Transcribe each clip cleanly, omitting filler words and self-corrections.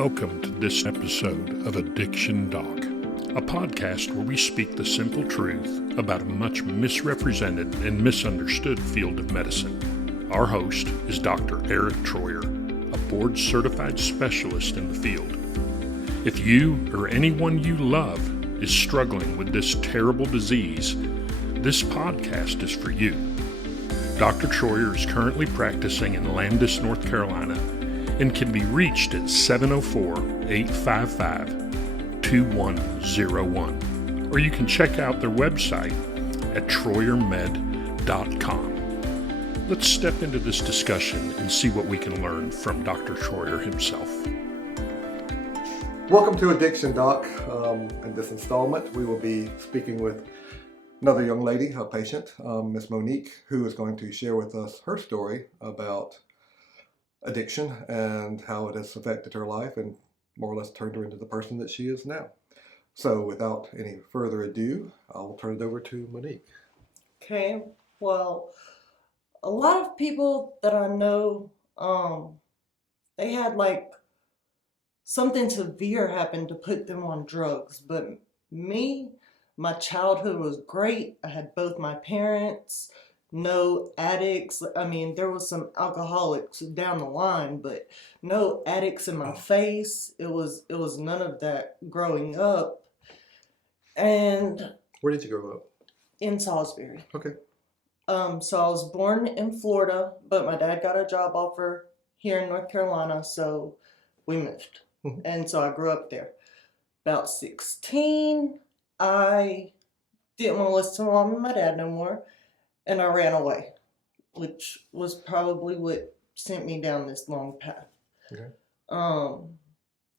Welcome to this episode of Addiction Doc, a podcast where we speak the simple truth about a much misrepresented and misunderstood field of medicine. Our host is Dr. Eric Troyer, a board-certified specialist in the field. If you or anyone you love is struggling with this terrible disease, this podcast is for you. Dr. Troyer is currently practicing in Landis, North Carolina, and can be reached at 704-855-2101. Or you can check out their website at troyermed.com. Let's step into this discussion and see what we can learn from Dr. Troyer himself. Welcome to Addiction Doc. In this installment, we will be speaking with another young lady, a patient, Miss Monique, who is going to share with us her story about addiction and how it has affected her life and more or less turned her into the person that she is now. So without any further ado, I'll turn it over to Monique. Okay, well, a lot of people that I know, they had like something severe happen to put them on drugs. But me, my childhood was great. I had both my parents, no addicts. I mean, there was some alcoholics down the line, but no addicts in my face. It was none of that growing up. And Where did you grow up? in Salisbury. Okay. So I was born in Florida, but my dad got a job offer here in North Carolina, so we moved. Mhm. And so I grew up there. About 16, I didn't want to listen to mom and my dad no more, and I ran away, which was probably what sent me down this long path. Okay.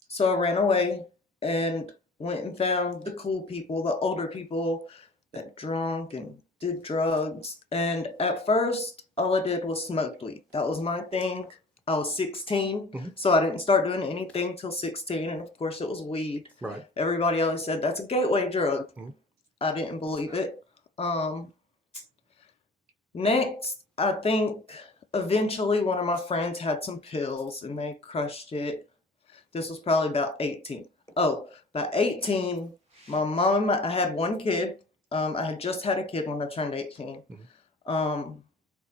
So I ran away and went and found the cool people, the older people that drank and did drugs. And at first, all I did was smoked weed. That was my thing. I was 16, so I didn't start doing anything till 16, and of course it was weed. Right. Everybody always said that's a gateway drug. Mhm. I didn't believe it. Next, I think eventually one of my friends had some pills and they crushed it. This was probably about 18. By 18, my mom, I had one kid. I had just had a kid when I turned 18. My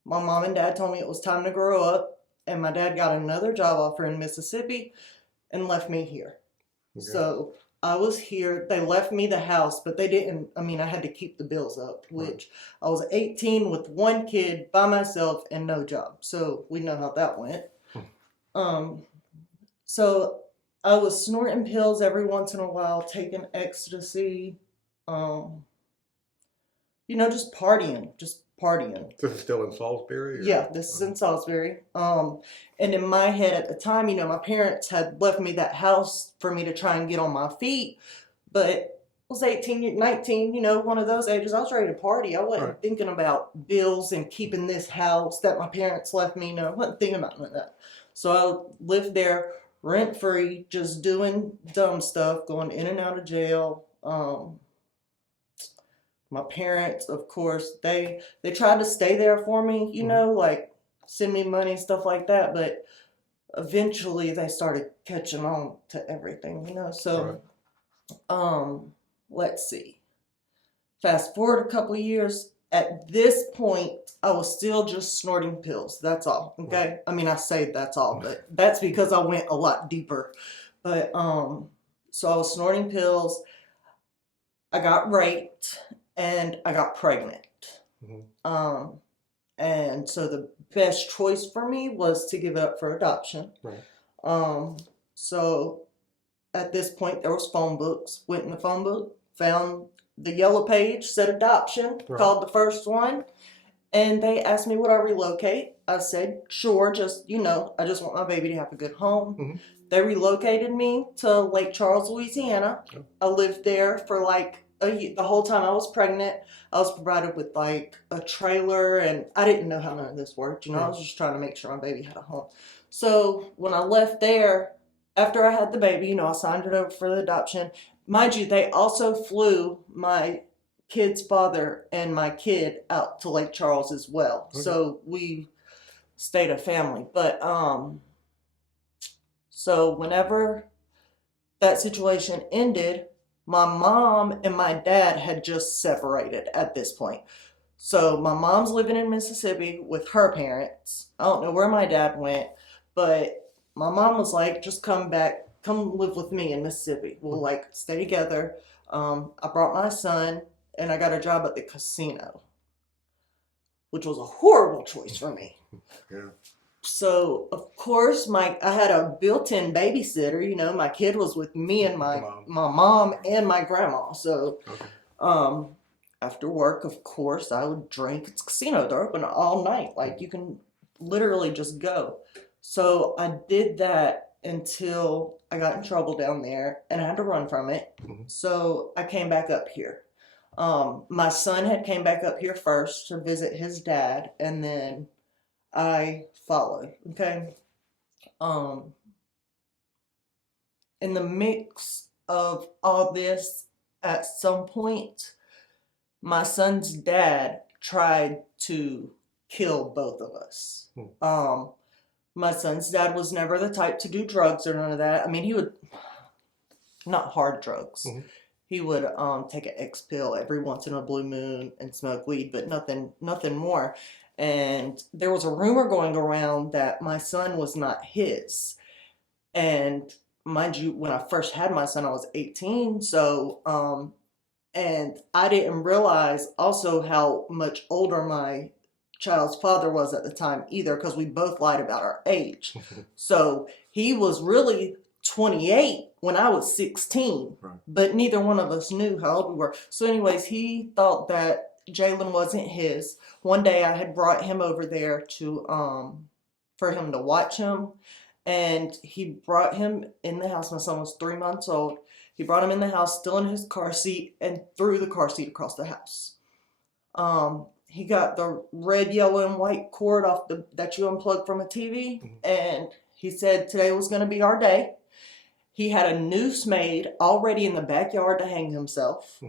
mom and dad told me it was time to grow up, and my dad got another job offer in Mississippi and left me here. Okay. So I was here. They left me the house, but they didn't. I mean, I had to keep the bills up, which I was 18 with one kid by myself and no job. So we know how that went. So I was snorting pills every once in a while, taking ecstasy, just partying. This is still in Salisbury? Or? Yeah, this is in Salisbury. And in my head at the time, my parents had left me that house for me to try and get on my feet. But I was 18, 19, one of those ages. I was ready to party. I wasn't thinking about bills and keeping this house that my parents left me. No, I wasn't thinking about none of that. So I lived there rent-free, just doing dumb stuff, going in and out of jail. My parents, of course, they tried to stay there for me, like send me money, stuff like that. But eventually they started catching on to everything, So, let's see. Fast forward a couple of years. At this point, I was still just snorting pills. That's all. Okay. Right. I mean, I say that's all, but that's because I went a lot deeper. But, so I was snorting pills. I got raped. And I got pregnant. And so the best choice for me was to give it up for adoption. Right. So at this point, there was phone books. Went in the phone book, found the yellow page, said adoption, called the first one. And they asked me, would I relocate? I said, sure, just, I just want my baby to have a good home. They relocated me to Lake Charles, Louisiana. I lived there for the whole time I was pregnant. I was provided with like a trailer, and I didn't know how none of this worked. I was just trying to make sure my baby had a home. So when I left there, after I had the baby, I signed it over for the adoption. Mind you, they also flew my kid's father and my kid out to Lake Charles as well. Okay. So we stayed a family. But so whenever that situation ended, my mom and my dad had just separated at this point. So my mom's living in Mississippi with her parents. I don't know where my dad went, but my mom was like, just come back, come live with me in Mississippi. We'll like stay together. I brought my son and I got a job at the casino, which was a horrible choice for me. Yeah. So of course I had a built-in babysitter, you know, my kid was with me and my mom and my grandma. So after work, of course, I would drink. It's a casino, they're open all night. Like you can literally just go. So I did that until I got in trouble down there and I had to run from it. So I came back up here. My son had came back up here first to visit his dad, and then I followed. Okay. In the mix of all this, at some point, my son's dad tried to kill both of us. My son's dad was never the type to do drugs or none of that. I mean, he would, not hard drugs. He would take an X pill every once in a blue moon and smoke weed, but nothing more. And there was a rumor going around that my son was not his. And mind you, when I first had my son, I was 18. So, and I didn't realize also how much older my child's father was at the time either, because we both lied about our age. So he was really 28 when I was 16, but neither one of us knew how old we were. So anyways, he thought that Jalen wasn't his. One day I had brought him over there to for him to watch him, and he brought him in the house. My son was 3 months old. He brought him in the house, still in his car seat, and threw the car seat across the house. He got the red, yellow, and white cord off that you unplug from a TV, and he said today was going to be our day. He had a noose made already in the backyard to hang himself.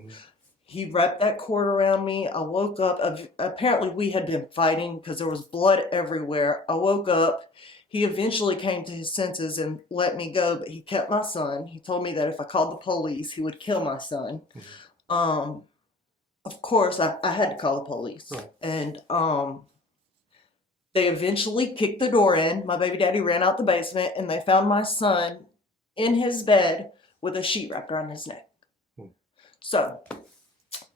He wrapped that cord around me. I woke up. Apparently, we had been fighting because there was blood everywhere. I woke up. He eventually came to his senses and let me go, but he kept my son. He told me that if I called the police, he would kill my son. Of course, I had to call the police. And they eventually kicked the door in. My baby daddy ran out the basement, and they found my son in his bed with a sheet wrapped around his neck. So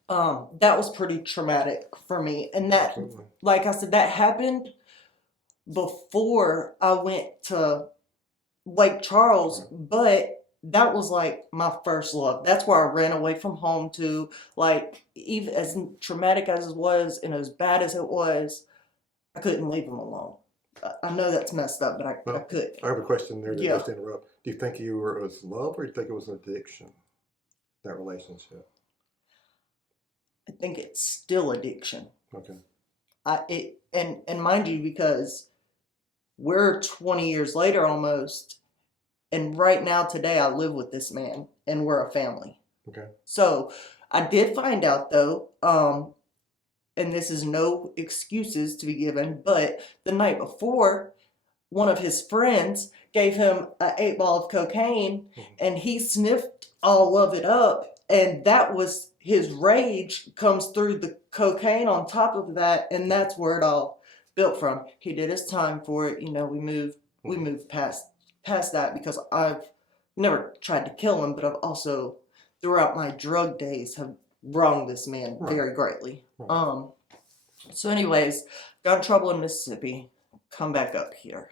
that was pretty traumatic for me. And that, like I said, that happened before I went to Lake Charles, but that was like my first love. That's where I ran away from home to. Like, even as traumatic as it was and as bad as it was, I couldn't leave him alone. I know that's messed up, but I could. I have a question there just to interrupt. Do you think it was love, or do you think it was an addiction, that relationship? I think it's still addiction. Okay. And mind you, because we're 20 years later almost, and right now today I live with this man and we're a family. Okay. So I did find out though, and this is no excuses to be given, but the night before, one of his friends gave him an 8-ball of cocaine, and he sniffed all of it up, and that was his rage comes through the cocaine on top of that, and that's where it all built from. He did his time for it. You know, we moved past that, because I've never tried to kill him, but I've also, throughout my drug days, have wronged this man very greatly. So anyways, got in trouble in Mississippi, come back up here.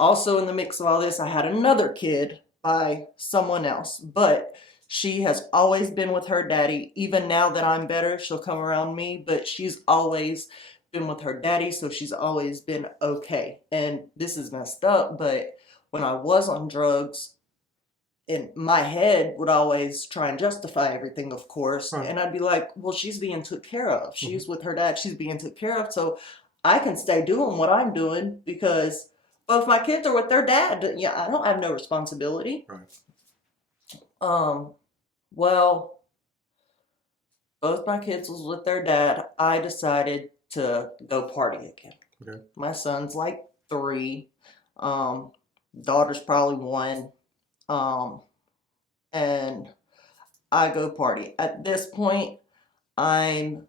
Also in the mix of all this, I had another kid by someone else, but she has always been with her daddy. Even now that I'm better, she'll come around me, but she's always been with her daddy, so she's always been okay. And this is messed up, but when I was on drugs, in my head would always try and justify everything, of course. And I'd be like, well, she's being took care of. She's with her dad. She's being took care of. So I can stay doing what I'm doing because both my kids are with their dad. Yeah, I don't have no responsibility. Well, both my kids was with their dad. I decided to go party again. Okay. My son's like 3. Daughter's probably 1. and I go party. At this point, I'm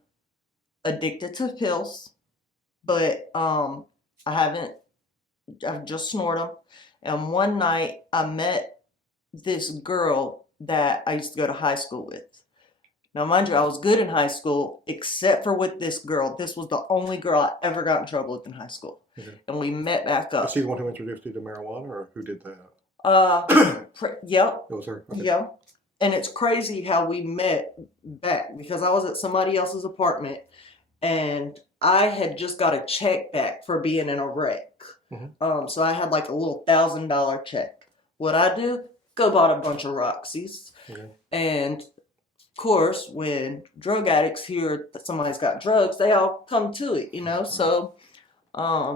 addicted to pills, but I've just snorted them. And one night I met this girl that I used to go to high school with. Now, mind you, I was good in high school, except for with this girl. This was the only girl I ever got in trouble with in high school. Okay. And we met back up. Was she the one who introduced you to marijuana, or who did that? Yep. It was her. Okay. Yeah. And it's crazy how we met back, because I was at somebody else's apartment and I had just got a check back for being in a wreck. Mm-hmm. So I had like a little $1,000 check. What I do? Go bought a bunch of Roxy's. Okay. And of course, when drug addicts hear that somebody's got drugs, they all come to it, you know? So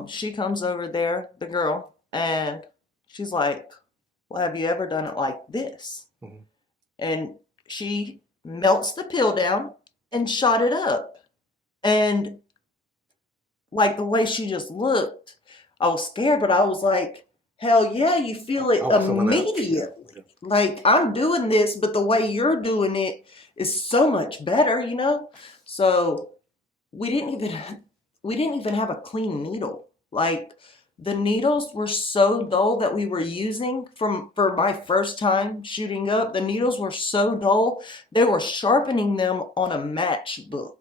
she comes over there, the girl, and she's like, well, have you ever done it like this? Mm-hmm. And she melts the pill down and shot it up. And like the way she just looked, I was scared, but I was like, hell yeah, you feel it immediately. Like, I'm doing this, but the way you're doing it is so much better, you know? So we didn't even have a clean needle. Like, the needles were so dull that we were using for my first time shooting up. The needles were so dull, they were sharpening them on a matchbook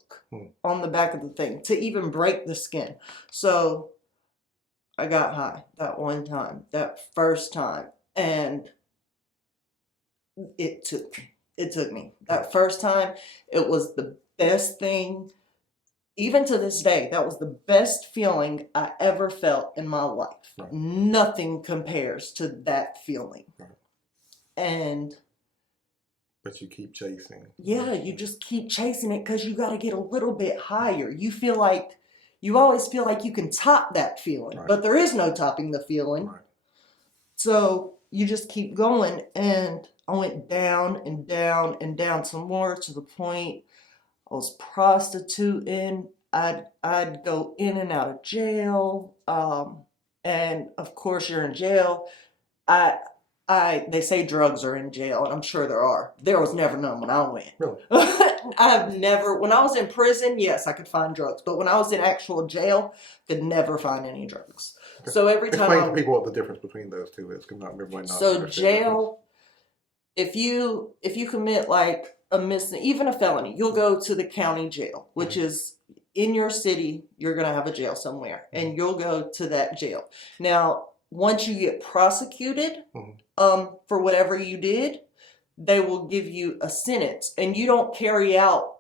on the back of the thing to even break the skin. So I got high that one time, that first time, and it took me. That first time, it was the best thing. Even to this day, that was the best feeling I ever felt in my life. Right. Nothing compares to that feeling. Right. And but you keep chasing. Yeah, you just keep chasing it because you got to get a little bit higher. You always feel like you can top that feeling, right. But there is no topping the feeling. Right. So you just keep going, and I went down and down and down some more, to the point I was prostituting. I'd go in and out of jail. And of course you're in jail. They say drugs are in jail, and I'm sure there are. There was never none when I went. Really? When I was in prison, yes, I could find drugs. But when I was in actual jail, could never find any drugs. Okay. So every time Explain to people what the difference between those two is, because not everybody knows. So jail, if you commit like even a felony, you'll go to the county jail, which is in your city. You're going to have a jail somewhere, and you'll go to that jail. Now, once you get prosecuted for whatever you did, they will give you a sentence, and you don't carry out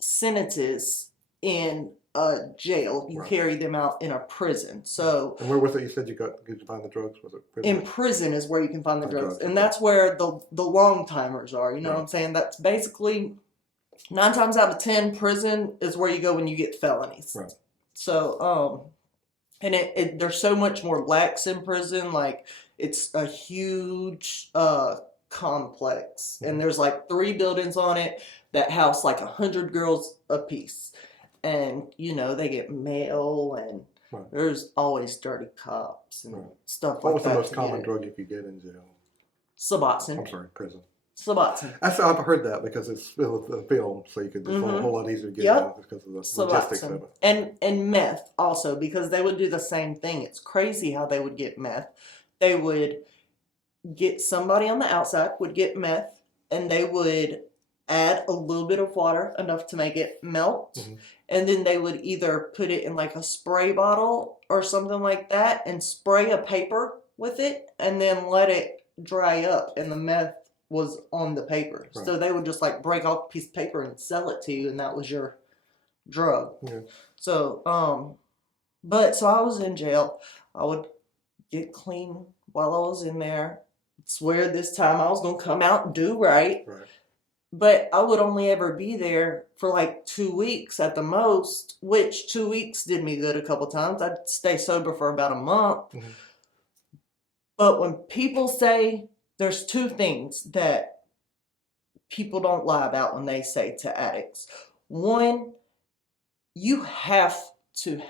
sentences in a jail. You carry them out in a prison. So, and where was it? You said you find the drugs? Was it prison? In prison is where you can find the drugs, and that's where the long timers are. You know what I'm saying? That's basically 9 times out of 10, prison is where you go when you get felonies. Right. So, and there's so much more lax in prison. Like, it's a huge complex, and there's like 3 buildings on it that house like 100 girls apiece. And, you know, they get mail, and there's always dirty cops and stuff like that. What was the most common drug you could get in jail? Suboxone. I'm sorry, prison. Suboxone. I've heard that because it's a film, so you could just a whole lot easier to get it because of the logistics of it. And meth also, because they would do the same thing. It's crazy how they would get meth. They would get somebody on the outside, would get meth, and they would add a little bit of water, enough to make it melt, and then they would either put it in like a spray bottle or something like that and spray a paper with it and then let it dry up, and the meth was on the paper. Right. So they would just like break off a piece of paper and sell it to you, and that was your drug. Yeah. So, so I was in jail. I would get clean while I was in there. Swear this time I was going to come out and do right. But I would only ever be there for like 2 weeks at the most, which 2 weeks did me good a couple times. I'd stay sober for about a month. But when people say, there's 2 things that people don't lie about when they say to addicts. One, you have to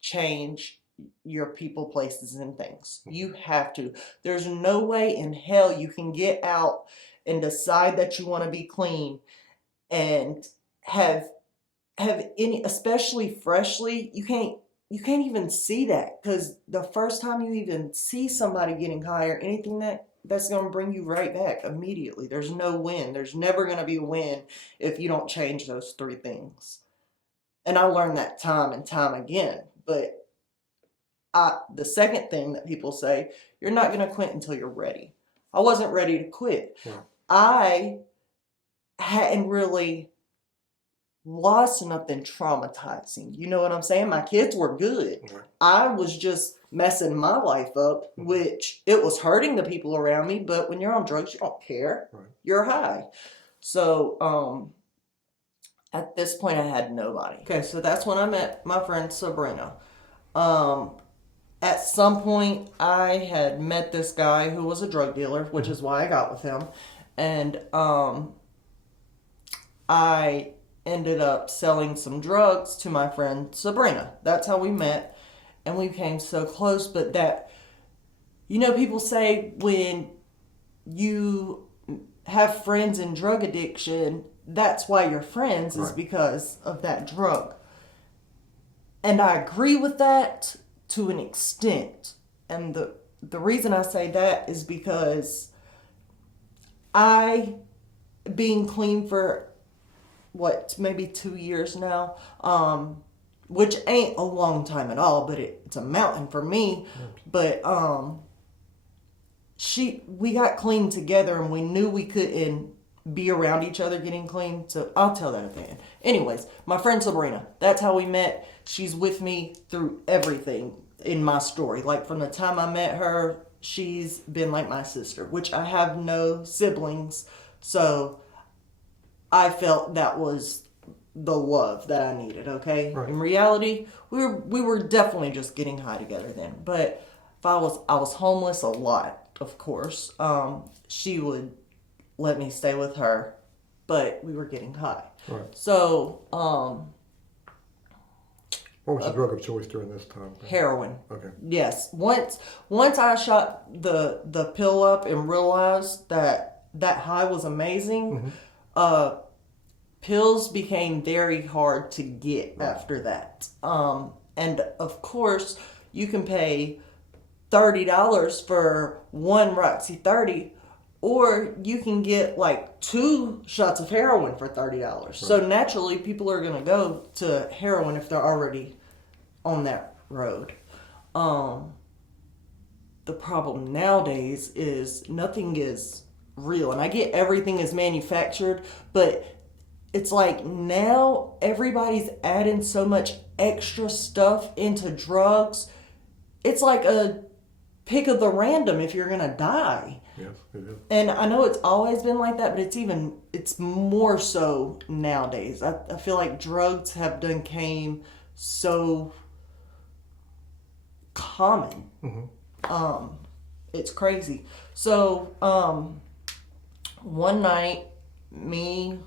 change your people, places, and things. You have to. There's no way in hell you can get out and decide that you want to be clean and have any, especially freshly, you can't even see that, because the first time you even see somebody getting high or anything, that's going to bring you right back immediately. There's no win. There's never going to be a win if you don't change those three things. And I learned that time and time again. But the second thing that people say, you're not going to quit until you're ready. I wasn't ready to quit. Yeah. I hadn't really lost nothing traumatizing. You know what I'm saying? My kids were good. Right. I was just messing my life up, which it was hurting the people around me. But when you're on drugs, you don't care. Right. You're high. So at this point, I had nobody. Okay, so that's when I met my friend Sabrina. At some point, I had met this guy who was a drug dealer, which is why I got with him. And I ended up selling some drugs to my friend Sabrina. That's how we met. And we became so close. But that, people say when you have friends in drug addiction, that's why you're friends, is because of that drug. And I agree with that to an extent. And the reason I say that is because I, being clean for maybe 2 years now, which ain't a long time at all, but it's a mountain for me. But we got clean together, and we knew we couldn't be around each other getting clean. So I'll tell that at the end. Anyways, my friend Sabrina, that's how we met. She's with me through everything in my story. Like, from the time I met her, she's been like my sister, which I have no siblings. So I felt that was the love that I needed, okay? Right. In reality, we were definitely just getting high together then. But if I was homeless a lot, of course. She would let me stay with her, but we were getting high. Right. So, what was the drug of choice during this time? Heroin. Okay. Yes. Once I shot the pill up and realized that high was amazing, pills became very hard to get after that. And of course, you can pay $30 for one Roxy 30, or you can get like 2 shots of heroin for $30. Right. So naturally, people are going to go to heroin if they're already on that road. The problem nowadays is nothing is real. And I get everything is manufactured, but it's like now everybody's adding so much extra stuff into drugs. It's like a pick of the random if you're going to die. Yes, it is. And I know it's always been like that, but it's more so nowadays. I feel like drugs have become so common. Mm-hmm. It's crazy. So, one night, me,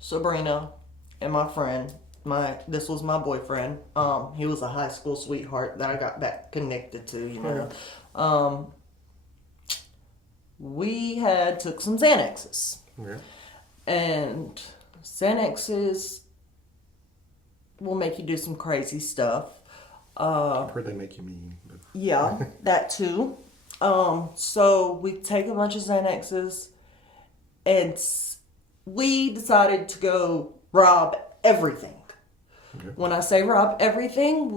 Sabrina, and my friend, this was my boyfriend. He was a high school sweetheart that I got back connected to, you know. Mm-hmm. We had took some Xanaxes. Yeah. And Xanaxes will make you do some crazy stuff. I've heard they make you mean. But... Yeah, that too. So we take a bunch of Xanaxes, and we decided to go rob everything. Okay. When I say rob everything,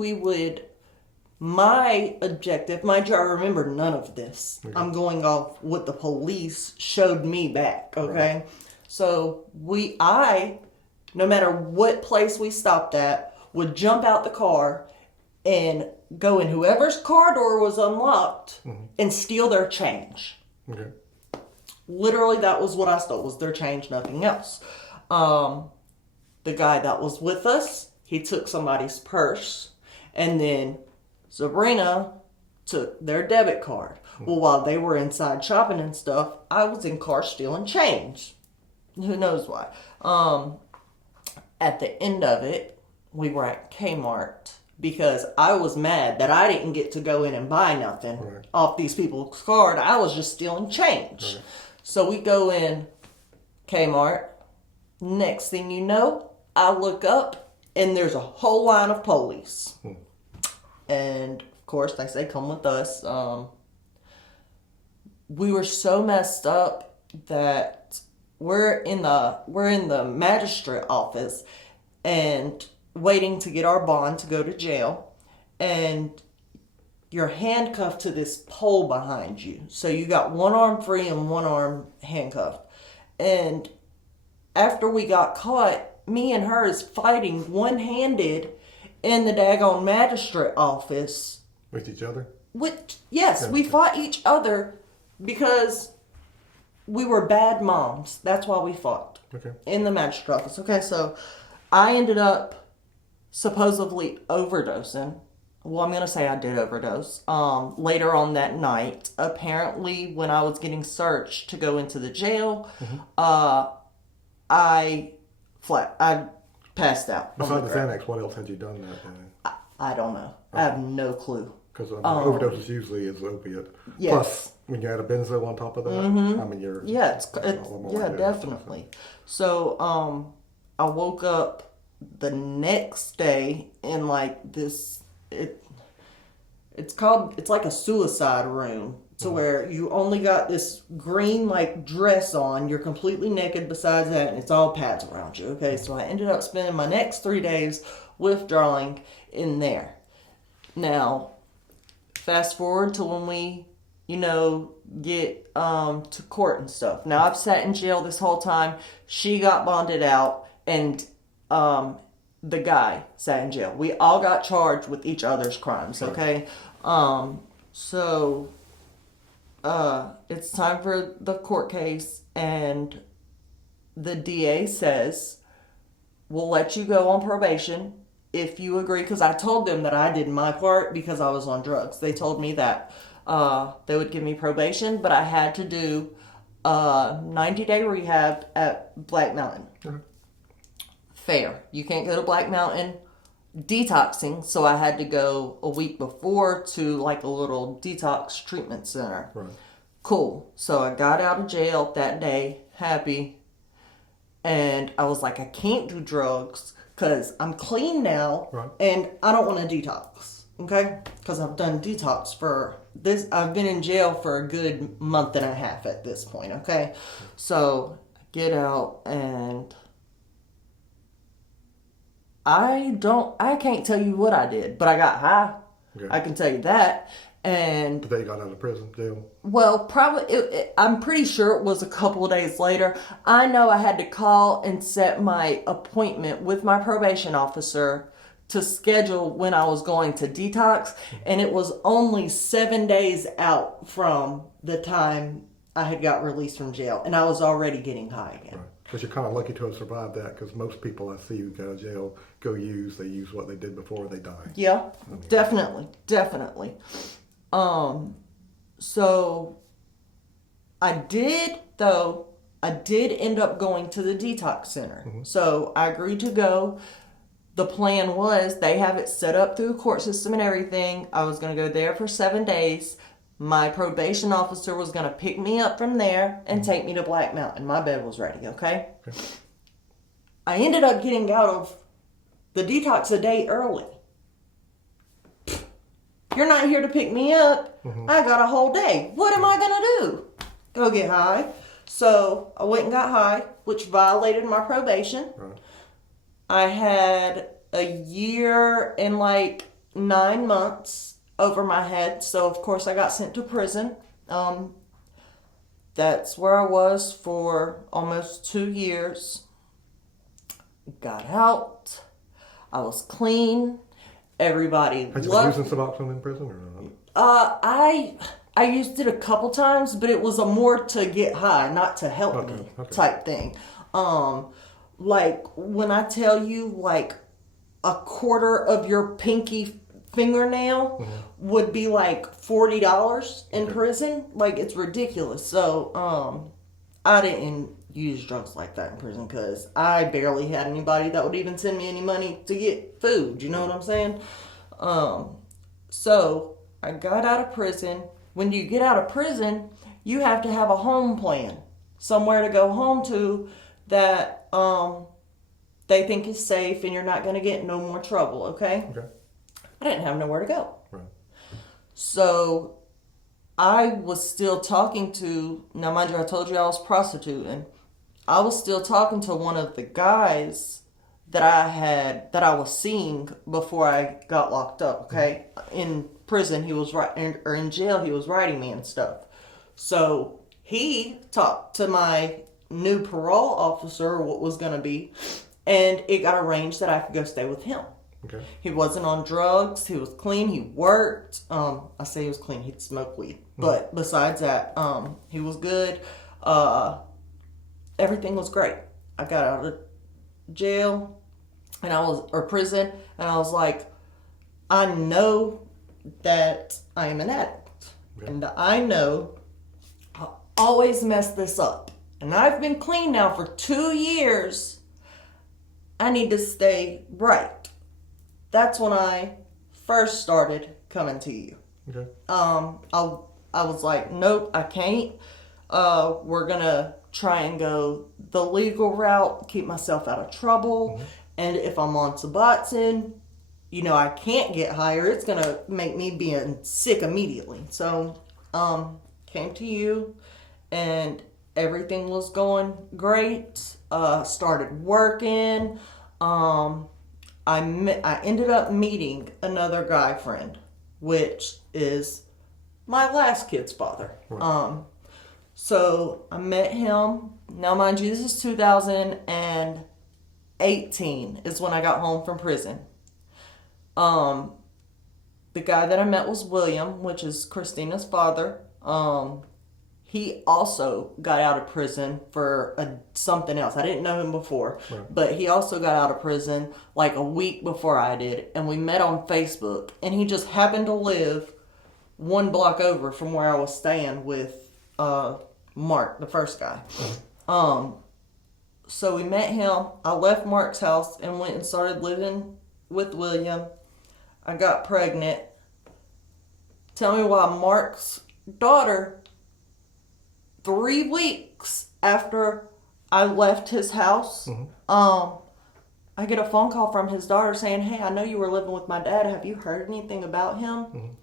my objective, mind you, I remember none of this. Okay. I'm going off what the police showed me back, okay? Right. So no matter what place we stopped at, would jump out the car and go in whoever's car door was unlocked and steal their change. Okay. Literally, that was what I stole, was their change, nothing else. The guy that was with us, he took somebody's purse, and then Sabrina took their debit card. Well, while they were inside shopping and stuff, I was in car stealing change. Who knows why? At the end of it, we were at Kmart because I was mad that I didn't get to go in and buy nothing Right. off these people's card. I was just stealing change. Right. So we go in Kmart. Next thing you know, I look up and there's a whole line of police. And of course, they say, come with us. We were so messed up that we're in the magistrate office and waiting to get our bond to go to jail, and you're handcuffed to this pole behind you. So you got one arm free and one arm handcuffed. And after we got caught, me and her is fighting one-handed in the daggone magistrate office. With each other? Yes, we fought each other because we were bad moms. That's why we fought. Okay. In the magistrate office. Okay, so I ended up supposedly overdosing. Well, I'm going to say I did overdose. Later on that night, apparently when I was getting searched to go into the jail, I passed out. Besides the Xanax, what else had you done that day? I don't know. I have no clue. Because overdoses usually is opiate. Yes. Plus, when you add a benzo on top of that, I mean, you're... Yeah, yeah, definitely. So, I woke up the next day in like this, it's like a suicide room, to where you only got this green like dress on, you're completely naked besides that, and it's all pads around you. Okay, so I ended up spending my next 3 days withdrawing in there. Now, fast forward to when we, get to court and stuff. Now, I've sat in jail this whole time. She got bonded out, and the guy sat in jail. We all got charged with each other's crimes, okay? So it's time for the court case, and the DA says, we'll let you go on probation if you agree, because I told them that I did my part because I was on drugs. They told me that they would give me probation, but I had to do 90-day rehab at Black Mountain. Okay. Fair. You can't go to Black Mountain detoxing, so I had to go a week before to like a little detox treatment center. Right. Cool. So I got out of jail that day, happy, and I was like, I can't do drugs because I'm clean now, Right. and I don't want to detox, okay? Because I've done detox for this. I've been in jail for a good month and a half at this point, okay? So I get out, and I can't tell you what I did, but I got high. Okay. I can tell you that. And The day you got out of prison, jail? well, probably, I'm pretty sure it was a couple of days later. I know I had to call and set my appointment with my probation officer to schedule when I was going to detox, and it was only 7 days out from the time I had got released from jail, and I was already getting high again. Right. Because you're kind of lucky to have survived that, because most people I see who go to jail they use what they did before they die. Yeah, definitely. So I did end up going to the detox center. So I agreed to go. The plan was, they have it set up through the court system and everything. I was going to go there for 7 days. My probation officer was going to pick me up from there and take me to Black Mountain. My bed was ready, okay? I ended up getting out of the detox a day early. You're not here to pick me up. I got a whole day. What am I going to do? Go get high. So I went and got high, which violated my probation. Right. I had a year and like 9 months over my head. So, of course, I got sent to prison. That's where I was for almost 2 years. Got out. I was clean. Everybody Had you been loved. using Suboxone in prison or not? I used it a couple times, but it was a more to get high, not to help me type thing. Like when I tell you, like a quarter of your pinky fingernail would be like $40 in prison. Like, it's ridiculous. So I didn't use drugs like that in prison because I barely had anybody that would even send me any money to get food. You know what I'm saying? So I got out of prison. When you get out of prison, you have to have a home plan, somewhere to go home to that they think is safe and you're not going to get in no more trouble, okay? Okay. I didn't have nowhere to go. Right. So I was still talking to, now mind you, I told you I was prostituting. I was still talking to one of the guys that I was seeing before I got locked up, okay? In prison, he was or in jail, he was writing me and stuff. So he talked to my new parole officer, what was going to be, and it got arranged that I could go stay with him. Okay. He wasn't on drugs. He was clean. He worked. I say he was clean. He'd smoke weed. But besides that, he was good. Everything was great. I got out of jail or prison, and I was like, I know that I am an addict. Yeah. And I know I always mess this up. And I've been clean now for 2 years. I need to stay right. That's when I first started coming to you. Okay. I was like, nope, I can't. We're gonna try and go the legal route, keep myself out of trouble. And if I'm on Suboxone, I can't get higher. It's gonna make me being sick immediately. So, came to you, and everything was going great. Started working. I ended up meeting another guy friend, which is my last kid's father. Right. So I met him. Now, mind you, this is 2018 is when I got home from prison. The guy that I met was William, which is Christina's father. He also got out of prison for something else. I didn't know him before, Right. but he also got out of prison like a week before I did, and we met on Facebook, and he just happened to live 1 block over from where I was staying with Mark, the first guy. So we met him. I left Mark's house and went and started living with William. I got pregnant. Tell me why Mark's daughter, 3 weeks after I left his house, I get a phone call from his daughter saying, hey, I know you were living with my dad. Have you heard anything about him?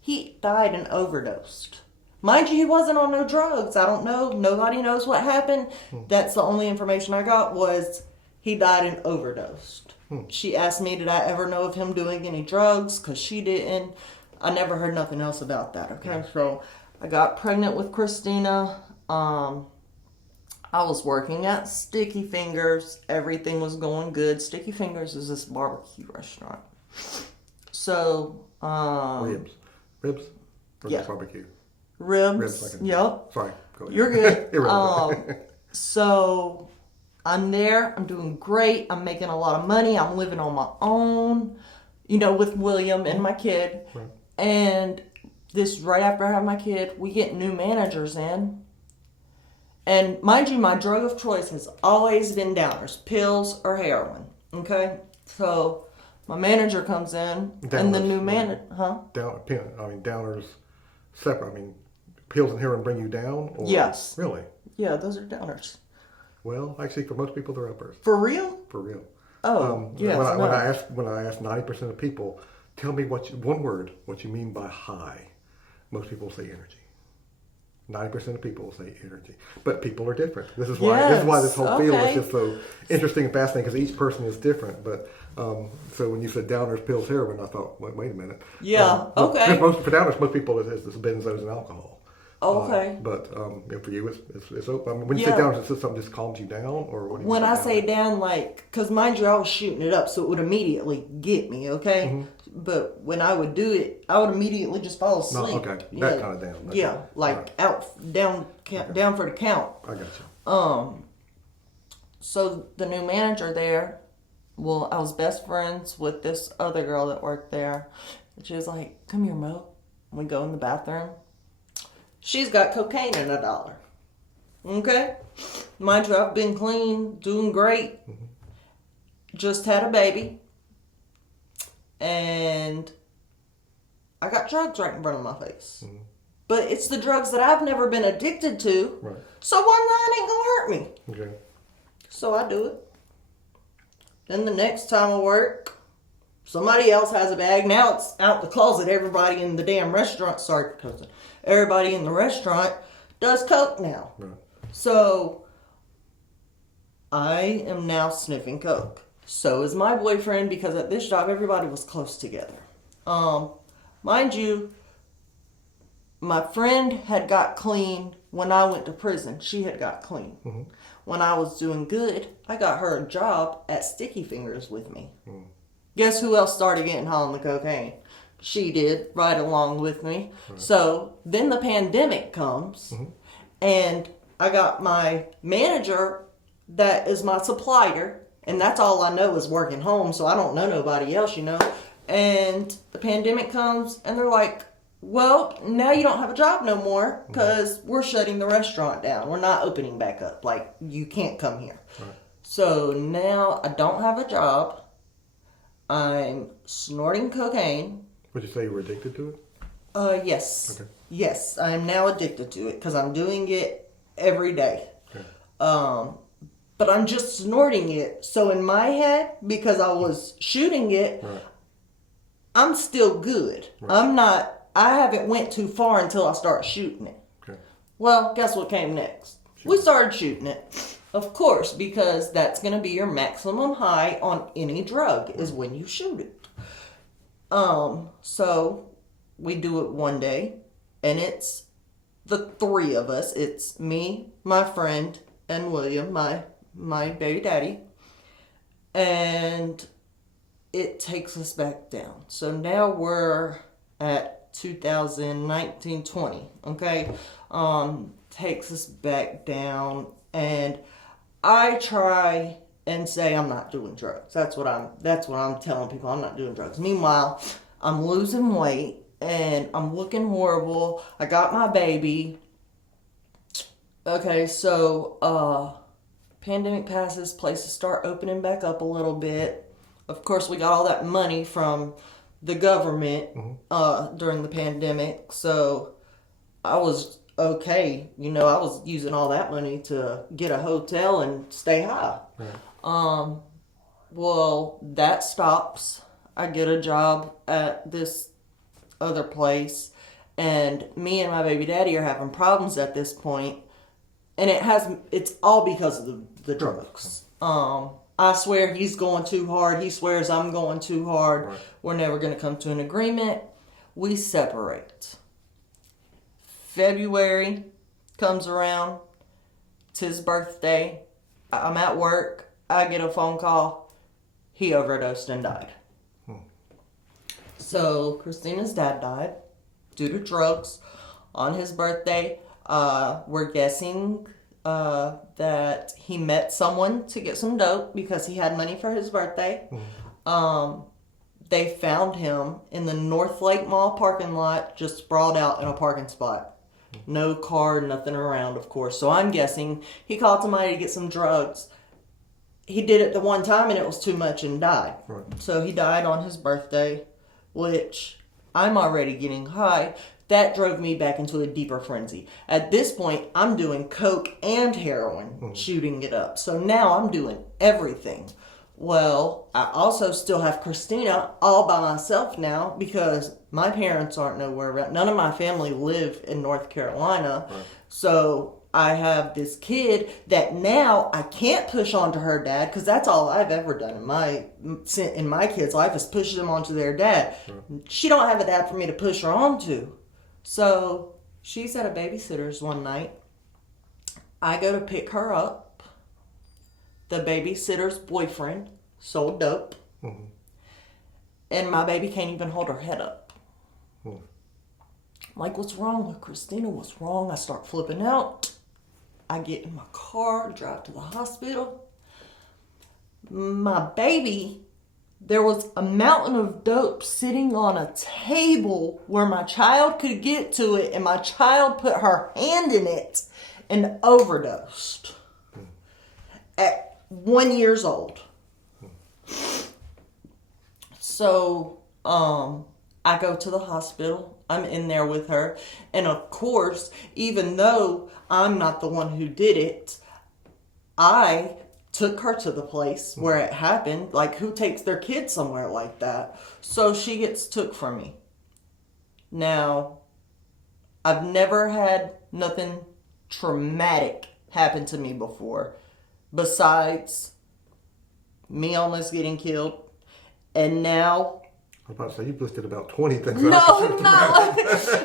He died and overdosed. Mind you, he wasn't on no drugs. I don't know. Nobody knows what happened. That's the only information I got was he died and overdosed. She asked me, did I ever know of him doing any drugs? Because she didn't. I never heard nothing else about that, okay? So I got pregnant with Christina. I was working at Sticky Fingers. Everything was going good. Sticky Fingers is this barbecue restaurant. So, Ribs. Or Yeah. barbecue. Ribs. like a- Yep. Sorry. Go ahead. You're good. Irrelevant. So I'm there. I'm doing great. I'm making a lot of money. I'm living on my own, with William and my kid. Right. And this right after I have my kid, we get new managers in. And mind you, my drug of choice has always been downers, pills or heroin. Okay? So my manager comes in and the Downers, new right. manager, Downers separate. Pills and heroin bring you down? Or, Yes. Really? Yeah, those are downers. Well, actually, for most people, they're uppers. For real? For real. Oh, yes. When I ask 90% of people, tell me one word, what you mean by high. Most people say energy. 90% of people will say energy, but people are different. This is why this whole field is just so interesting and fascinating because each person is different. But so when you said downers, pills, heroin, I thought, wait a minute. Yeah. Okay. For downers, most people it's benzos and alcohol. Okay. But for you, it's open. When you say downers, is this something just calms you down, or what do you When mean I by say down? down, because mind you, I was shooting it up, so it would immediately get me, okay? Mm-hmm. But when I would do it, I would immediately just fall No, asleep. okay, Yeah. that kind of down. Okay. Yeah, like down for the count. I got you. So the new manager there, well, I was best friends with this other girl that worked there. And she was like, come here, Mo. We go in the bathroom. She's got cocaine in $1. Okay? Mind you, I've been clean, doing great. Just had a baby. and I got drugs right in front of my face. Mm-hmm. But it's the drugs that I've never been addicted to. Right. So one line ain't gonna hurt me. Okay. So I do it. Then the next time I work, somebody else has a bag. Now it's out the closet. Everybody in the damn restaurant, sorry for cussing. Everybody in the restaurant does coke now. Right. So I am now sniffing coke. So is my boyfriend, because at this job everybody was close together. Mind you, my friend had got clean when I went to prison. She had got clean. Mm-hmm. When I was doing good, I got her a job at Sticky Fingers with me. Mm. Guess who else started getting high on the cocaine? She did, right along with me. Right. So then the pandemic comes, and I got my manager that is my supplier, and that's all I know is working home, so I don't know nobody else, you know. And the pandemic comes, and they're like, well, now you don't have a job no more because we're shutting the restaurant down. We're not opening back up. Like, you can't come here. Right. So now I don't have a job. I'm snorting cocaine. Would you say you were addicted to it? Yes. Okay. Yes, I am now addicted to it because I'm doing it every day. Okay. But I'm just snorting it. So in my head, because I was shooting it, right. I'm still good. Right. I haven't went too far until I start shooting it. Okay. Well, guess what came next? We started shooting it. Of course, because that's going to be your maximum high on any drug is when you shoot it. So we do it one day, and it's the three of us. It's me, my friend, and William, my baby daddy. And it takes us back down. So now we're at 2019-20, okay? Takes us back down, and I try and say I'm not doing drugs. That's what I'm telling people. I'm not doing drugs. Meanwhile, I'm losing weight and I'm looking horrible. I got my baby. Okay, so pandemic passes, places start opening back up a little bit. Of course, we got all that money from the government during the pandemic, so I was okay. You know, I was using all that money to get a hotel and stay high. Right. Well, that stops. I get a job at this other place, and me and my baby daddy are having problems at this point, and it's all because of the drugs. I swear he's going too hard. He swears I'm going too hard. Right. We're never going to come to an agreement. We separate. February comes around. It's his birthday. I'm at work. I get a phone call. He overdosed and died. So Christina's dad died due to drugs on his birthday. We're guessing that he met someone to get some dope because he had money for his birthday. They found him in the North Lake Mall parking lot, just sprawled out in a parking spot. No car, nothing around, of course. So I'm guessing he called somebody to get some drugs. He did it the one time and it was too much and died. Right. So he died on his birthday, which I'm already getting high. That drove me back into a deeper frenzy. At this point, I'm doing coke and heroin, shooting it up. So now I'm doing everything. Well, I also still have Christina all by myself now because my parents aren't nowhere around. None of my family live in North Carolina. Right. So I have this kid that now I can't push onto her dad because that's all I've ever done in my kid's life is push them onto their dad. Right. She don't have a dad for me to push her onto. So she's at a babysitter's one night. I go to pick her up. The babysitter's boyfriend sold dope. Mm-hmm. And my baby can't even hold her head up. I'm like, what's wrong with Christina? What's wrong? I start flipping out. I get in my car, drive to the hospital. My baby, there was a mountain of dope sitting on a table where my child could get to it, and my child put her hand in it and overdosed at 1 year old. So I go to the hospital. I'm in there with her. And of course, even though I'm not the one who did it, I took her to the place where it happened. Like, who takes their kid somewhere like that? So she gets took from me. Now, I've never had nothing traumatic happen to me before, besides me almost getting killed. And now, I was about to say, you've listed about 20 things. no,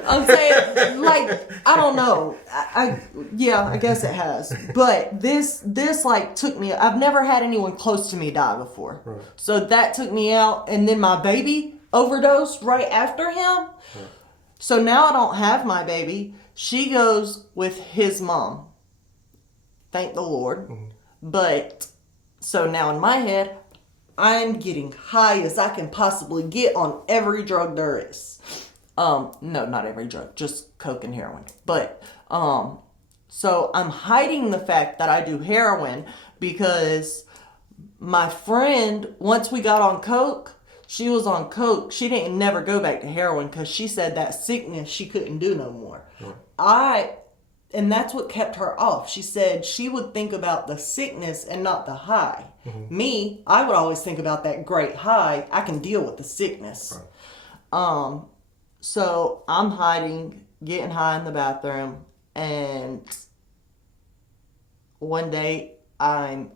I'm saying, like, I don't know. I guess it has. But this like took me, I've never had anyone close to me die before. Right. So that took me out. And then my baby overdosed right after him. Right. So now I don't have my baby. She goes with his mom. Thank the Lord. Mm-hmm. But, so now in my head, I'm getting high as I can possibly get on every drug there is. No, not every drug, just coke and heroin. But, so I'm hiding the fact that I do heroin because my friend, once we got on coke, she was on coke. She didn't never go back to heroin because she said that sickness she couldn't do no more. Right. And that's what kept her off. She said she would think about the sickness and not the high. Mm-hmm. Me, I would always think about that great high. I can deal with the sickness. Right. So I'm hiding, getting high in the bathroom, and one day I'm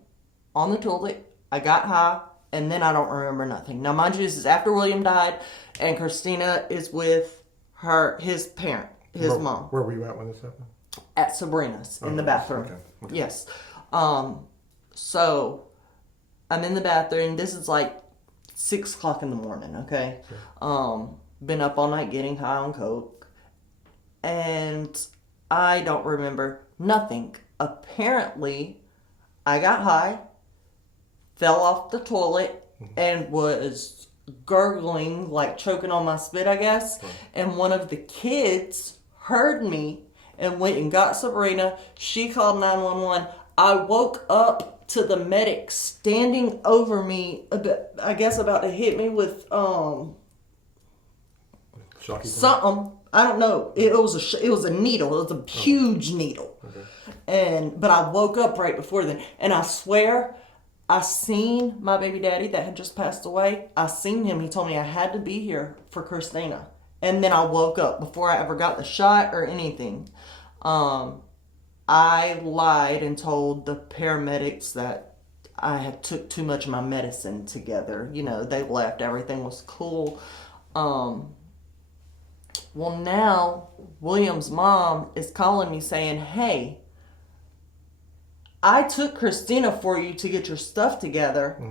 on the toilet, I got high, and then I don't remember nothing. Now, mind you, this is after William died, and Christina is with his parent, his mom. Where were you at when this happened? At Sabrina's in the bathroom. Okay. Yes. So I'm in the bathroom. This is like 6 o'clock in the morning. Okay. Been up all night getting high on coke, and I don't remember nothing. Apparently, I got high, fell off the toilet, and was gurgling, like choking on my spit, I guess. Right. And one of the kids heard me and went and got Sabrina. She called 911. I woke up to the medic standing over me, I guess about to hit me with something. I don't know. It was a needle. It was a huge needle. Okay. But I woke up right before then, and I swear I seen my baby daddy that had just passed away. I seen him. He told me I had to be here for Christina. And then I woke up before I ever got the shot or anything. I lied and told the paramedics that I had took too much of my medicine together. You know, they left. Everything was cool. Well, now William's mom is calling me saying, hey, I took Christina for you to get your stuff together,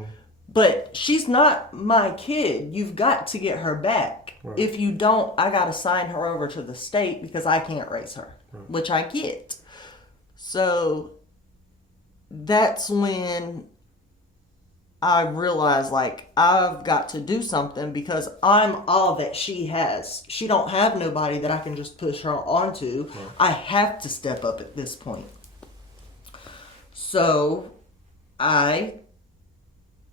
but she's not my kid. You've got to get her back. Right. If you don't, I got to sign her over to the state because I can't raise her, which I get. So that's when I realized, like, I've got to do something because I'm all that she has. She don't have nobody that I can just push her onto. Right. I have to step up at this point. So I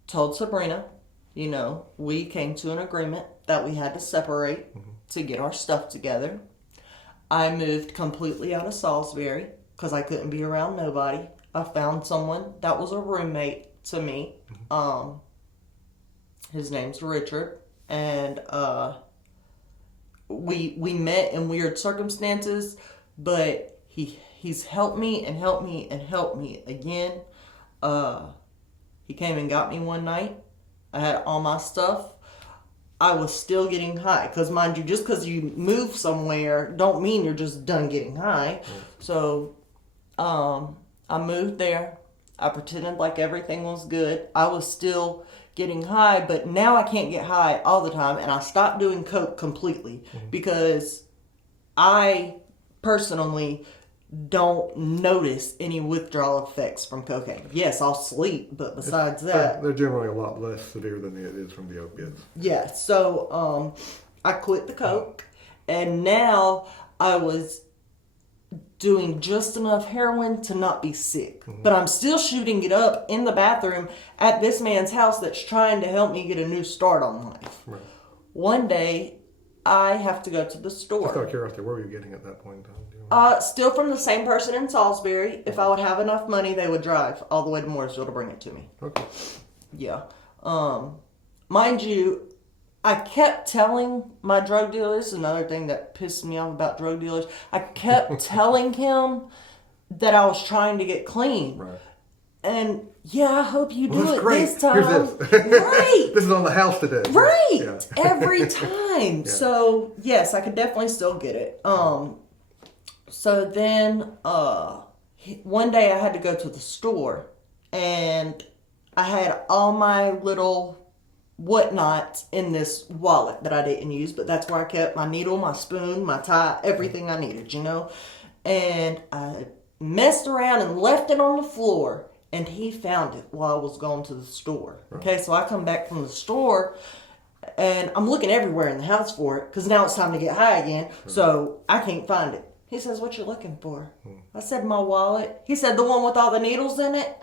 told Sabrina, you know, we came to an agreement that we had to separate to get our stuff together. I moved completely out of Salisbury because I couldn't be around nobody. I found someone that was a roommate to me. His name's Richard, and we met in weird circumstances, but he's helped me and helped me and helped me again. He came and got me one night. I had all my stuff. I was still getting high, because mind you, just because you move somewhere don't mean you're just done getting high. So I moved there. I pretended like everything was good. I was still getting high, but now I can't get high all the time, and I stopped doing coke completely because I personally don't notice any withdrawal effects from cocaine. Yes, I'll sleep, but besides that... They're generally a lot less severe than it is from the opiates. Yeah, so I quit the coke, and now I was doing just enough heroin to not be sick. But I'm still shooting it up in the bathroom at this man's house that's trying to help me get a new start on life. Right. one day I have to go to the Just out of store. curiosity, where were you getting at that point in time? Do you know? Still from the same person in Salisbury. If I would have enough money, they would drive all the way to Mooresville to bring it to me. Okay. Yeah. Mind you, I kept telling my drug dealers, another thing that pissed me off about drug dealers, I kept telling him that I was trying to get clean. Right. And yeah, I hope you do Well, it great. this time. Here's this. Right. This is on the house today. Right. Yeah. Every time. Yeah. So yes, I could definitely still get it. So then one day I had to go to the store and I had all my little whatnots in this wallet that I didn't use, but that's where I kept my needle, my spoon, my tie, everything I needed, you know. And I messed around and left it on the floor, and he found it while I was going to the store. Okay, so I come back from the store, and I'm looking everywhere in the house for it, because now it's time to get high again, so I can't find it. He says, "What you looking for?" I said, "My wallet." He said, "The one with all the needles in it?"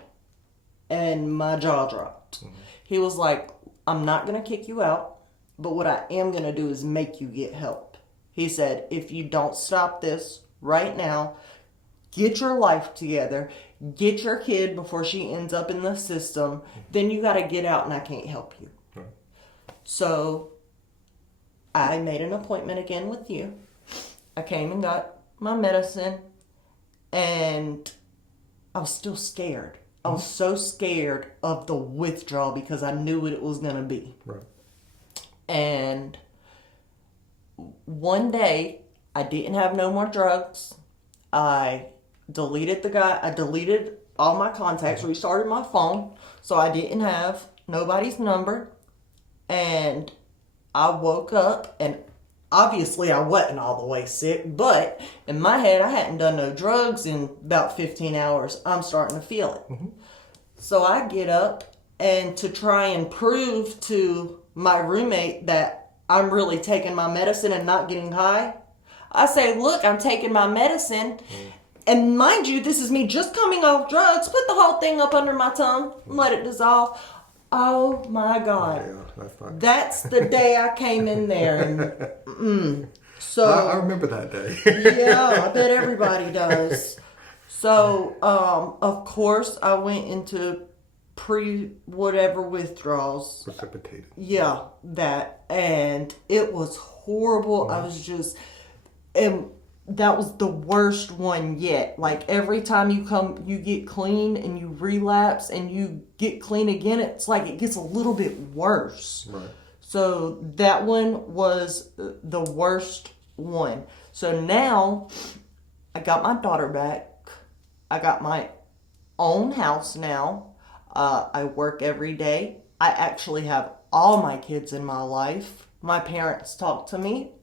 And my jaw dropped. He was like, "I'm not going to kick you out, but what I am going to do is make you get help." He said, "If you don't stop this right now, get your life together, get your kid before she ends up in the system, then you got to get out and I can't help you." Right. So I made an appointment again with you. I came and got my medicine, and I was still scared. I was so scared of the withdrawal because I knew what it was going to be. Right. And one day, I didn't have no more drugs. I deleted all my contacts, restarted my phone, so I didn't have nobody's number. And I woke up, and obviously I wasn't all the way sick, but in my head, I hadn't done no drugs in about 15 hours. I'm starting to feel it. So I get up, and to try and prove to my roommate that I'm really taking my medicine and not getting high, I say, "Look, I'm taking my medicine." And mind you, this is me just coming off drugs. Put the whole thing up under my tongue and let it dissolve. Oh my God. Yeah, that's fine. That's the day I came in there. And, so I remember that day. yeah, I bet everybody does. So, of course, I went into pre-whatever withdrawals. Precipitated. Yeah, that. And it was horrible. I was just... And that was the worst one yet. Like, every time you get clean and you relapse and you get clean again, it's like it gets a little bit worse. Right. So that one was the worst one. So now I got my daughter back. I got my own house now. I work every day. I actually have all my kids in my life. My parents talk to me.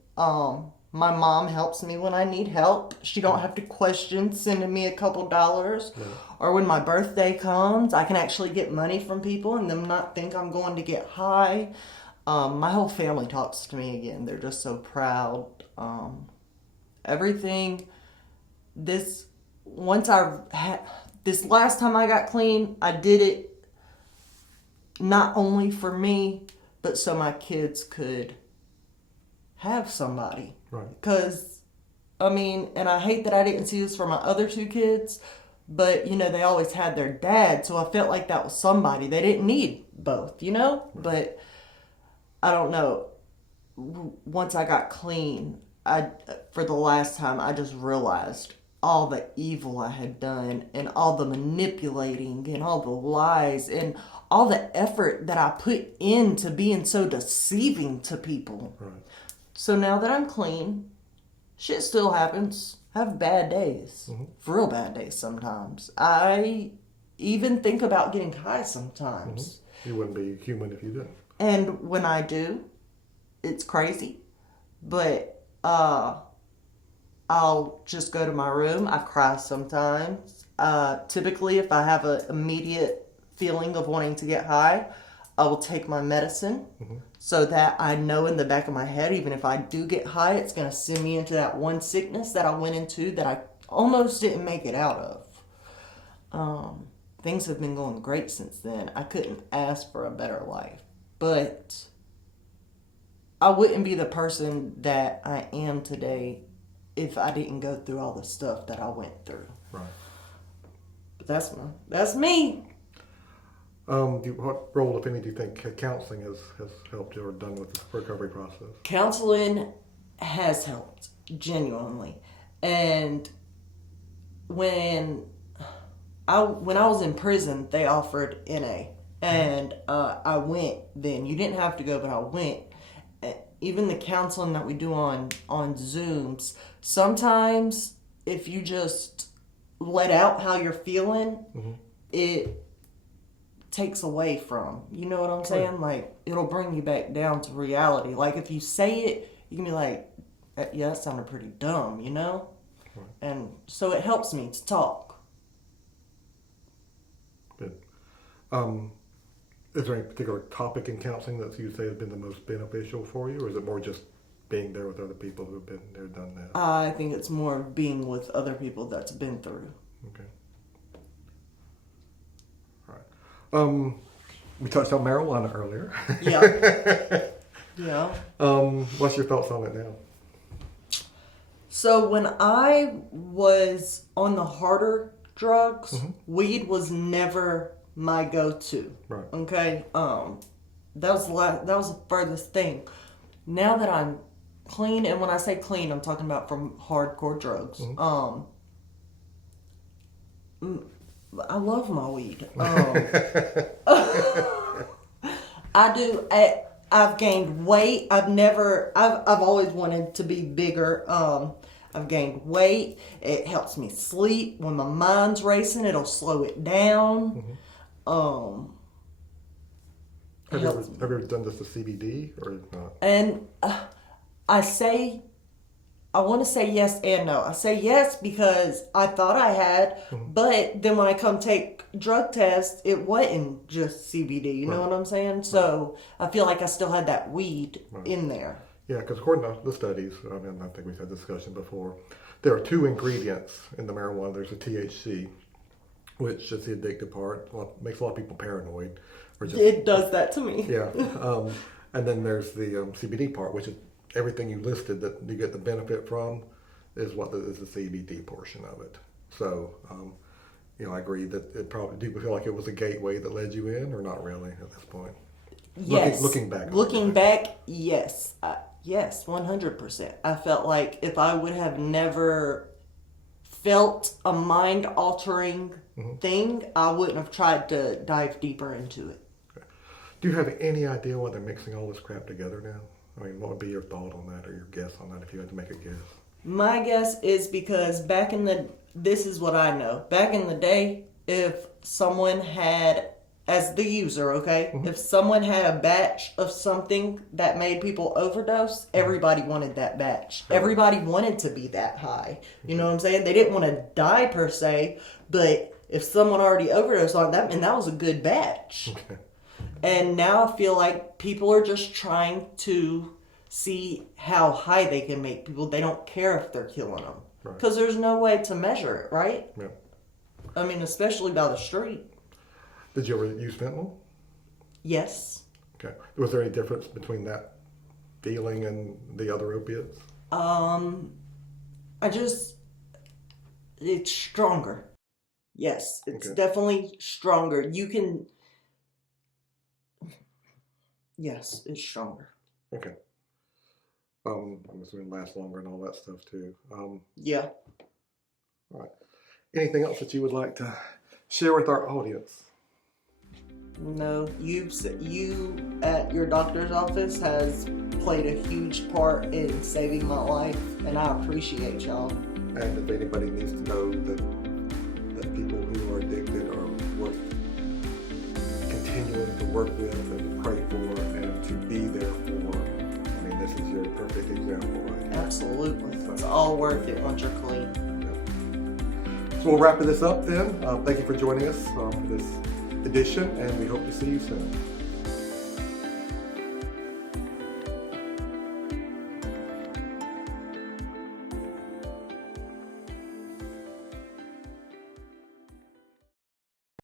My mom helps me when I need help. She don't have to question sending me a couple dollars. Right. Or when my birthday comes, I can actually get money from people and them not think I'm going to get high. My whole family talks to me again. They're just so proud. Everything. This last time I got clean, I did it not only for me, but so my kids could have somebody. Right. Because, I mean, and I hate that I didn't see this for my other two kids, but, you know, they always had their dad, so I felt like that was somebody. They didn't need both, you know? Right. But, I don't know. Once I got clean, for the last time, I just realized all the evil I had done and all the manipulating and all the lies and all the effort that I put into being so deceiving to people. Right. So now that I'm clean, shit still happens. I have bad days. Real bad days sometimes. I even think about getting high sometimes. You wouldn't be human if you didn't. And when I do, it's crazy. But I'll just go to my room. I cry sometimes. Typically, if I have an immediate feeling of wanting to get high, I will take my medicine so that I know in the back of my head, even if I do get high, it's going to send me into that one sickness that I went into that I almost didn't make it out of. Things have been going great since then. I couldn't ask for a better life. But I wouldn't be the person that I am today if I didn't go through all the stuff that I went through. Right. But that's me. What role, if any, do you think counseling has helped you or done with the recovery process? Counseling has helped, genuinely. And when I was in prison, they offered NA. And I went then. You didn't have to go, but I went. Even the counseling that we do on Zooms, sometimes if you just let out how you're feeling, it takes away from, you know what I'm saying? Like, it'll bring you back down to reality. Like, if you say it, you can be like, yeah, that sounded pretty dumb, you know? Right. And so it helps me to talk. Good. Is there any particular topic in counseling that you say has been the most beneficial for you, or is it more just being there with other people who've been there, done that? I think it's more being with other people that's been through. Okay. All right. We touched on marijuana earlier. Yeah. Yeah. What's your thoughts on it now? So when I was on the harder drugs, weed was never my go-to. Right. Okay. That was the furthest thing. Now that I'm clean, and when I say clean, I'm talking about from hardcore drugs. I love my weed. I do. I've gained weight. I've always wanted to be bigger. I've gained weight. It helps me sleep. When my mind's racing, it'll slow it down. Have you ever done this with CBD or not? And I want to say yes and no. I say yes because I thought I had, but then when I come take drug tests, it wasn't just CBD. You know what I'm saying? So I feel like I still had that weed in there. Yeah, because according to the studies, I think we've had discussion before, there are two ingredients in the marijuana. There's the THC, which is the addictive part. Well, it makes a lot of people paranoid. It does that to me. Yeah. And then there's the CBD part, which is everything you listed that you get the benefit from is is the CBD portion of it. So, I agree that it probably, do you feel like it was a gateway that led you in or not really at this point? Yes. Looking back. Looking back, yes. Yes, 100%. I felt like if I would have never felt a mind-altering thing, I wouldn't have tried to dive deeper into it. Okay. Do you have any idea why they're mixing all this crap together now? I mean, what would be your thought on that or your guess on that if you had to make a guess? My guess is because this is what I know. Back in the day, if someone had, as the user, okay, if someone had a batch of something that made people overdose, everybody wanted that batch. Everybody wanted to be that high. You know what I'm saying? They didn't want to die per se, but if someone already overdosed on that, and that was a good batch. Okay. And now I feel like people are just trying to see how high they can make people. They don't care if they're killing them. Because there's no way to measure it, right? Yeah. I mean, especially by the street. Did you ever use fentanyl? Yes. Okay. Was there any difference between that feeling and the other opiates? It's stronger. Yes, it's definitely stronger. Yes, it's stronger. Okay. I'm assuming it lasts longer and all that stuff too. Yeah. All right. Anything else that you would like to share with our audience? No, you at your doctor's office has played a huge part in saving my life, and I appreciate y'all. And if anybody needs to know that people who are addicted are worth continuing to work with and to pray for and to be there for, I mean, this is your perfect example, right? Absolutely. It's all worth it once you're clean. Yeah. So we'll wrap this up then. Thank you for joining us for this edition, and we hope to see you soon.